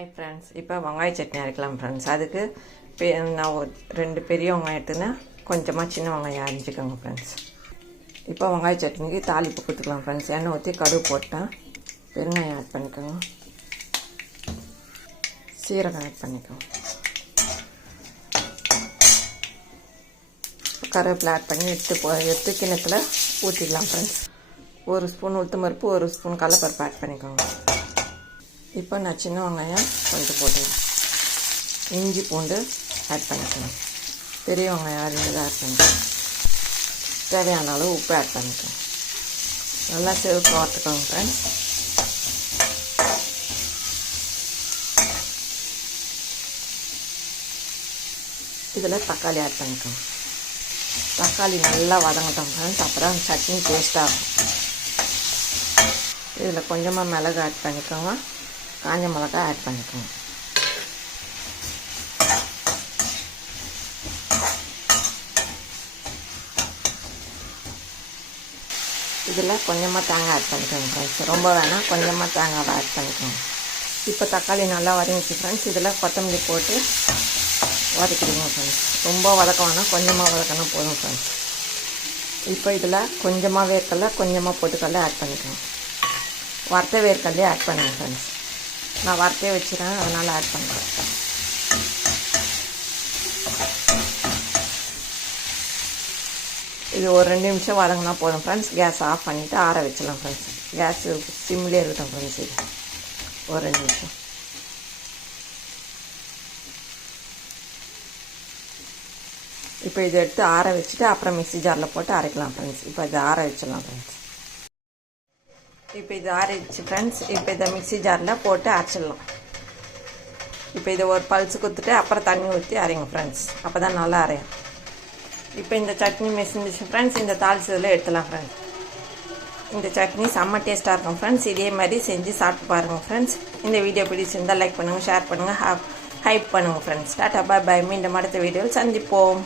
Hi friends, இப்போ வெங்காய chutney அரைக்கலாம் friends. அதுக்கு நான் ரெண்டு பெரிய வெங்காயம் எடுத்துன்னா கொஞ்சமாக சின்ன வெங்காயம் அரைஞ்சிக்கோங்க ஃப்ரெண்ட்ஸ். இப்போ வெங்காய சட்னிக்கு தாளிப்பு கொடுத்துக்கலாம் ஃப்ரெண்ட்ஸ். எண்ணெய் ஊற்றி கடுகு போட்டேன், பெருங்காயம் ஆட் பண்ணிக்கோங்க, சீரகம் ஆட் பண்ணிக்கோங்க, கருவேப்பிலை ஆட் பண்ணி எடுத்து கிண்ணத்தில் ஊற்றிடலாம் ஃப்ரெண்ட்ஸ். ஒரு ஸ்பூன் உளுத்தம் பருப்பு, ஒரு ஸ்பூன் கடலைப்பருப்பு ஆட் பண்ணிக்கோங்க. இப்போ நான் சின்ன வெங்காயம் கொஞ்சம் போட்டுக்கிறேன், இஞ்சி பூண்டு ஆட் பண்ணிக்கணும், பெரிய வெங்காயம் அரிஞ்சதை ஆட் பண்ணிக்கணும், தேவையான அளவு உப்பு ஆட் பண்ணிக்கணும். நல்லா செவப்பு வார்த்துக்கோங்க ஃப்ரெண்ட்ஸ். இதில் தக்காளி ஆட் பண்ணிக்கோங்க. தக்காளி நல்லா வதங்கட்டும் ஃப்ரெண்ட்ஸ், அப்புறம் சட்னி டேஸ்ட்டாக இருக்கும். இதில் கொஞ்சமாக மிளகு ஆட் பண்ணிக்கோங்க, காஞ்ச மிளகாய் ஆட் பண்ணிக்கோங்க. இதில் கொஞ்சமாக தேங்காய் ஆட் பண்ணிக்கோங்க ஃப்ரெண்ட்ஸ், ரொம்ப வேணாம், கொஞ்சமாக தேங்காவை ஆட் பண்ணிக்கோங்க. இப்போ தக்காளி நல்லா வதங்கிச்சு ஃப்ரெண்ட்ஸ். இதில் கொத்தமல்லி போட்டு வதக்கிடுங்க ஃப்ரெண்ட்ஸ். ரொம்ப வதக்க வேணாம், கொஞ்சமாக வதக்கினா போதும் ஃப்ரெண்ட்ஸ். இப்போ இதில் கொஞ்சமாக வேர்க்கடலை, கொஞ்சமாக பொட்டுக்கடலை ஆட் பண்ணிக்கோங்க. வறுத்த வேர்க்கடலையே ஆட் பண்ணுங்க ஃப்ரெண்ட்ஸ். நான் வறுத்தே வச்சுக்கிறேன், அதனால் ஆட் பண்ணுறேன். இது ஒரு 2 நிமிஷம் வதங்கினா போதும் ஃப்ரெண்ட்ஸ். கேஸ் ஆஃப் பண்ணிவிட்டு ஆற வச்சிடலாம் ஃப்ரெண்ட்ஸ். கேஸ் சிம்லேயே இருக்கட்டும் ஃப்ரெண்ட்ஸ். இது ஒரு 2 நிமிஷம். இப்போ இதை எடுத்து ஆற வச்சுட்டு அப்புறம் மிக்ஸி ஜாரில் போட்டு அரைக்கலாம் ஃப்ரெண்ட்ஸ். இப்போ இதை ஆற வச்சிடலாம் ஃப்ரெண்ட்ஸ். இப்போ இது ஆறிடுச்சு ஃப்ரெண்ட்ஸ். இப்போ இதை மிக்ஸி ஜாரில் போட்டு அரைச்சிடலாம். இப்போ இதை ஒரு பல்ஸ் கொடுத்துட்டு அப்புறம் தண்ணி ஊற்றி அரைங்க ஃப்ரெண்ட்ஸ், அப்போ தான் நல்லா அரையும். இப்போ இந்த சட்னி மிஷிந்துச்சு ஃப்ரெண்ட்ஸ். இந்த தாளிச்சதில் எடுத்துலாம் ஃப்ரெண்ட்ஸ். இந்த சட்னி செம்ம டேஸ்ட்டாக இருக்கும் ஃப்ரெண்ட்ஸ். இதே மாதிரி செஞ்சு சாப்பிட்டு பாருங்கள் ஃப்ரெண்ட்ஸ். இந்த வீடியோ பிடிச்சிருந்தால் லைக் பண்ணுங்கள், ஷேர் பண்ணுங்கள், ஹைப் பண்ணுங்கள் ஃப்ரெண்ட்ஸ். டாட்டா பாய் பாய். மீண்டும் அடுத்த வீடியோவில் சந்திப்போம்.